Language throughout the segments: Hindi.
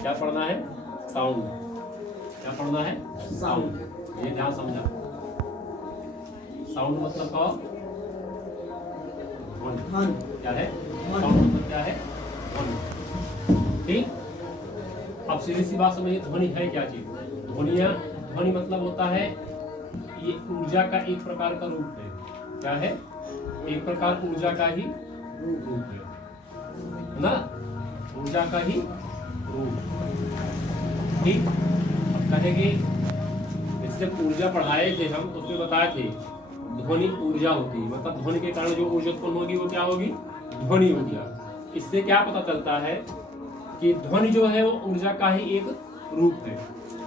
क्या पढ़ना है? साउंड। क्या पढ़ना है? साउंड। ये ध्यान समझा। साउंड मतलब क्या? ध्वनि। क्या है? साउंड मतलब क्या है? ध्वनि। ठीक। अब सीधी सी बात समझिए, ध्वनि है क्या चीज? ध्वनि मतलब होता है ये ऊर्जा का एक प्रकार का रूप है। क्या है? एक प्रकार ऊर्जा का ही रूप है ना, ऊर्जा का ही रूप। ठीक। अब कहेंगे जब ऊर्जा पढ़ाए थे हम तो उसमें बताए थे ध्वनि ऊर्जा होती है, मतलब ध्वनि के कारण जो ऊर्जा उत्पन्न होगी वो क्या होगी? ध्वनि ऊर्जा। इससे क्या पता चलता है कि ध्वनि जो है वो ऊर्जा का ही एक रूप है।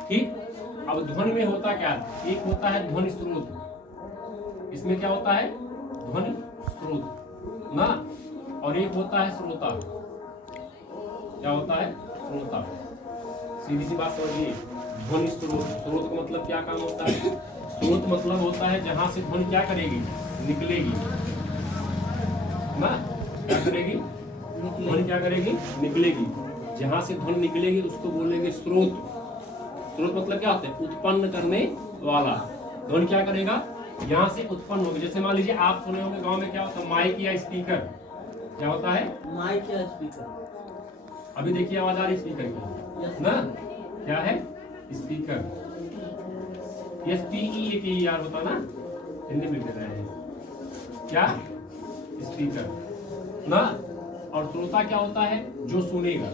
ठीक। अब ध्वनि में होता क्या है? एक होता है ध्वनि स्रोत, इसमें क्या होता है? ध्वनि स्रोत ना, और एक होता है श्रोता। क्या होता है? श्रोता। सीधी सी बात समझिए, ध्वनि स्रोत। स्रोत का मतलब क्या काम होता है? स्रोत मतलब होता है जहां से ध्वनि क्या करेगी? निकलेगी ना। क्या करेगी? ध्वनि क्या करेगी? निकलेगी। जहां से ध्वनि निकलेगी उसको बोलेंगे स्रोत। स्रोत मतलब क्या होता है? उत्पन्न करने वाला। ध्वनि क्या करेगा? यहाँ से उत्पन्न होगी। जैसे मान लीजिए आप सुने होंगे गांव में क्या होता है? माइक या स्पीकर। क्या होता है? माइक या स्पीकर। अभी देखिए आवाज आ रही स्पीकर की ना। क्या है? स्पीकर। SPEAKER होता ना, हिंदी में लिख रहे हैं। क्या? स्पीकर ना। और श्रोता क्या होता है? जो सुनेगा।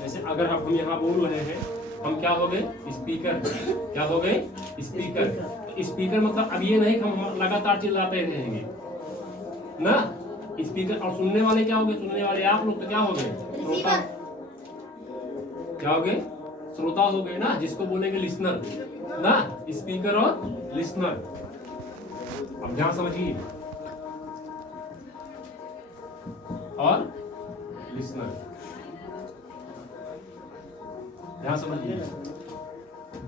जैसे अगर हम यहाँ बोल रहे हैं, हम क्या हो गए? स्पीकर। क्या हो गए? स्पीकर। तो स्पीकर मतलब अब ये नहीं कि हम लगातार चिल्लाते रहेंगे ना। स्पीकर। और सुनने वाले क्या हो गए? सुनने वाले आप लोग तो क्या हो गए? श्रोता। क्या हो गए? श्रोता हो गए ना, जिसको बोलेंगे लिसनर ना। स्पीकर और लिसनर। अब ध्यान समझिए, और लिसनर। ध्यान समझिए,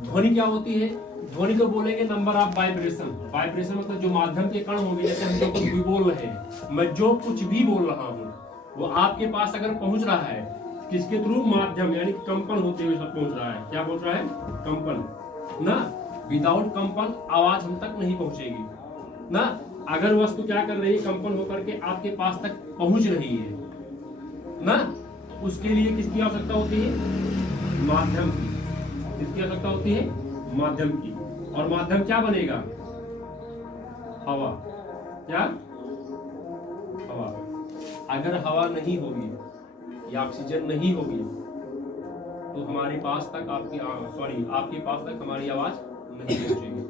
ध्वनि क्या होती है? ध्वनि को बोलेंगे नंबर ऑफ वाइब्रेशन। वाइब्रेशन मतलब जो माध्यम के कण होंगे। जैसे हम जो कुछ भी बोल रहे हैं, मैं जो कुछ भी बोल रहा हूँ वो आपके पास अगर पहुंच रहा है, किसके थ्रू? माध्यम, यानी कंपन होते हुए सब पहुंच रहा है। क्या पहुंच रहा है? कंपन ना। विदाउट कंपन आवाज हम तक नहीं पहुंचेगी ना। अगर वस्तु क्या कर रही है? कंपन होकर के आपके पास तक पहुंच रही है ना, उसके लिए किसकी आवश्यकता होती है? माध्यम की। किसकी आवश्यकता होती है? माध्यम की। और माध्यम क्या बनेगा? हवा। क्या? हवा। अगर हवा नहीं होगी या ऑक्सीजन नहीं होगी तो हमारे पास तक आपके पास तक हमारी आवाज नहीं पहुंचेगी।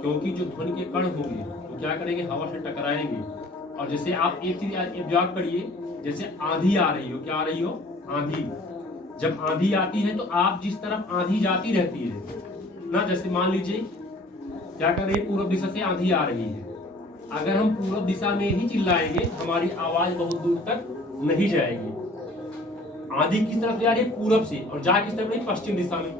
क्योंकि जो ध्वनि के कण होंगे वो क्या करेंगे? हवा से टकराएंगे। और जैसे आप एक चीज ऑब्जर्व करिए, जैसे आंधी आ रही हो। क्या आ रही हो? आंधी। जब आंधी आती है तो आप जिस तरफ आंधी जाती रहती है ना, जैसे मान लीजिए क्या कर रही है? पूर्व दिशा से आंधी आ रही है। अगर हम पूर्व दिशा में ही चिल्लाएंगे हमारी आवाज बहुत दूर तक नहीं जाएगी। आंधी किस तरफ जा रही है? पूरब से। और जा किस तरफ रही? पश्चिम दिशा में।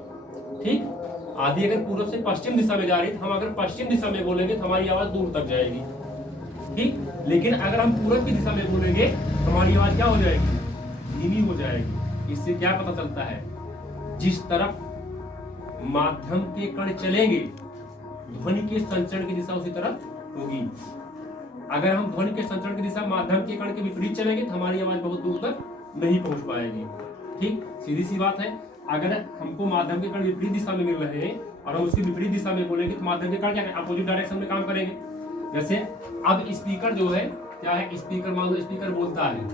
ठीक। आंधी अगर पूरब से पश्चिम दिशा में जा रही है तो हम अगर पश्चिम दिशा में बोलेंगे तो हमारी आवाज दूर तक जाएगी। ठीक। लेकिन अगर हम पूरब की दिशा में बोलेंगे हमारी आवाज क्या हो जाएगी? धीमी हो जाएगी। इससे क्या पता चलता है? जिस तरफ माध्यम के कण चलेंगे ध्वनि के संचरण की दिशा उसी तरफ होगी। अगर हम ध्वनि के संचरण की दिशा माध्यम के कण के विपरीत चलेंगे तो हमारी आवाज बहुत दूर तक नहीं पहुंच पाएगी। ठीक। सीधी सी बात है, अगर हमको माध्यम के कण विपरीत दिशा में मिल रहे हैं और हम उसकी विपरीत दिशा में बोलेंगे तो माध्यम के कण क्या अपोजिट डायरेक्शन में काम करेंगे। जैसे अब स्पीकर जो है क्या है? स्पीकर मान लो स्पीकर बोलता है,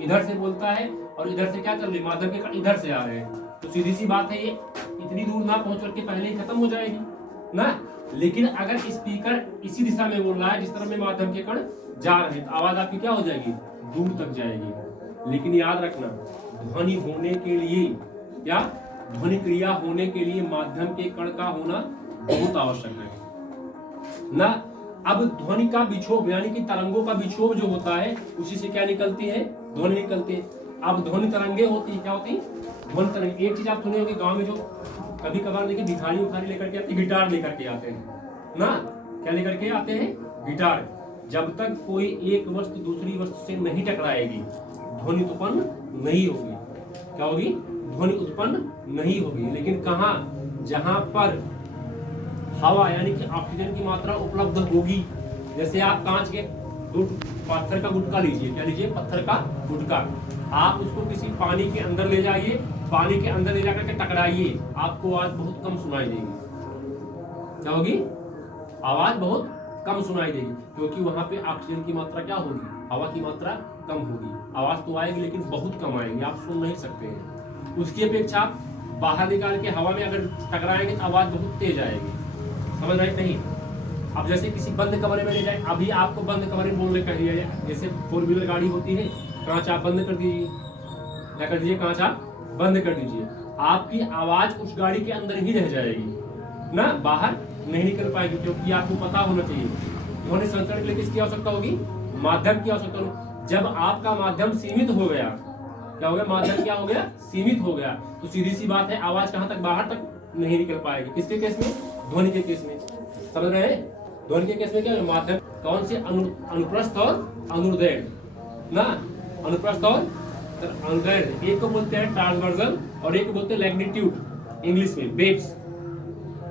इधर से बोलता है और इधर से क्या चल रही है? माध्यम के कण इधर से आ रहे हैं। तो सीधी सी बात है, ये इतनी दूर ना पहुंच करके पहले ही खत्म हो जाएगी ना। लेकिन अगर स्पीकर इसी दिशा में बोल रहा है जिस तरह में माध्यम के कण जा रहे हैं तो आवाज आपकी क्या हो जाएगी? दूर तक जाएगी। लेकिन याद रखना, ध्वनि होने के लिए क्या? ध्वनि क्रिया होने के लिए माध्यम के कण का होना बहुत आवश्यक है ना। अब ध्वनि का विक्षोभ यानी कि तरंगों का विक्षोभ जो होता है उसी से क्या निकलती है? ध्वनि निकलती है। अब ध्वनि तरंगे होती है। क्या होती है? ध्वनि तरंगे। एक चीज आप सुने होंगे गांव में जो कभी कभार देखिए भिखारी उखारी लेकर के आते, गिटार लेकर के आते हैं ना। क्या लेकर के आते हैं? गिटार। जब तक कोई एक वस्तु दूसरी वस्तु से नहीं टकराएगी ध्वनि उत्पन्न नहीं होगी। क्या होगी? ध्वनि उत्पन्न नहीं होगी। लेकिन कहाँ, जहां पर हवा यानी कि ऑक्सीजन की मात्रा उपलब्ध होगी, जैसे आप कांच के पत्थर का गुटका लीजिए, क्या लीजिए, पत्थर का गुटका, आप उसको किसी पानी के अंदर ले जाइए, पानी के अंदर ले जाकर के टकराइए, आपको आवाज बहुत कम सुनाई देगी। क्या होगी? आवाज बहुत कम सुनाई देगी, क्योंकि वहां पे ऑक्सीजन की मात्रा क्या होगी, हवा की मात्रा कम होगी। आवाज तो आएगी लेकिन बहुत कम आएगी, आप सुन नहीं सकते हैं। उसकी अपेक्षा बाहर निकाल के हवा में अगर टकराएंगे तो आवाज बहुत तेज आएगी। समझ रहे नहीं? अब जैसे किसी बंद कमरे में ले जाए, अभी आपको बंद कमरे में बोलने कह दिया जाए, जैसे 4 व्हीलर गाड़ी होती है, कांच आप बंद कर दीजिए, क्या कर दीजिए, कांच आप बंद कर दीजिए, आपकी आवाज उस गाड़ी के अंदर ही रह जाएगी ना, बाहर नहीं निकल पाएगी। क्योंकि आपको पता होना चाहिए ध्वनि संचरण के लिए किसकी आवश्यकता होगी, माध्यम की आवश्यकता होगी। जब आपका माध्यम सीमित हो गया, क्या हो गया, माध्यम क्या हो गया, सीमित हो गया, तो सीधी सी बात है आवाज कहां तक, बाहर तक नहीं निकल पाएगी। किसके केस में, ध्वनि के केस में। समझ रहे हैं? ध्वनि के केस में क्या है, माध्यम कौन से, अनुप्रस्थ और अनुदैर्घ्य ना, अनुप्रस्थ और अनुदैर्घ्य। एक को बोलते हैं ट्रांसवर्जन और एक को बोलते हैं मैग्नीट्यूड, इंग्लिश में वेव्स।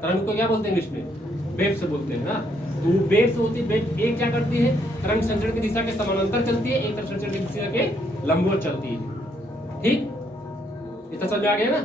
तरंग को क्या बोलते हैं इंग्लिश में, वेव्स बोलते हैं ना। तो वेव्स होती है, एक क्या करती है, तरंग संचरण की दिशा के समानांतर चलती है, एक तरफ संचरण की दिशा के लंबवत चलती है। ठीक, इतना समझ आ गया ना।